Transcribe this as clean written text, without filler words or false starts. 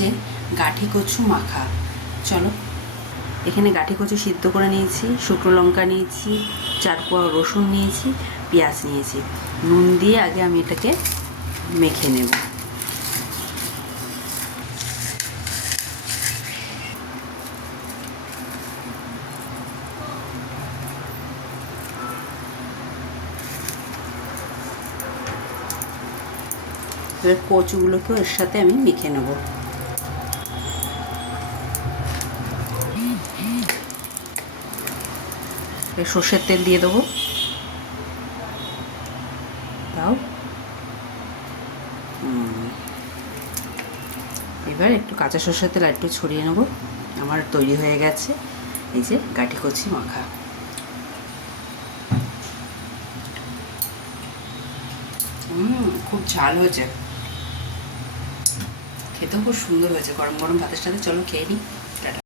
যে গাঠি কচু মাখা। চলো, এখানে গাঠি কচু সিদ্ধ করে নিয়েছি, শুকনো লঙ্কা নিয়েছি, 4 কোয়া রসুন নিয়েছি, পেঁয়াজ নিয়েছি। নুন দিয়ে আগে আমি এটাকে মেখে নেব। এবার কচুগুলোকেও এর সাথে আমি মেখে নেব। সর্ষের তেল দিয়ে দেবো, দাও। এবার একটু কাঁচা সর্ষের তেল একটু ছড়িয়ে নেব। আমার তৈরি হয়ে গেছে এই যে গাঠি কচু মাখা। খুব ঝাল হয়েছে, খেতেও খুব সুন্দর হয়েছে। গরম গরম ভাতের সাথে চলো খেয়ে নিই।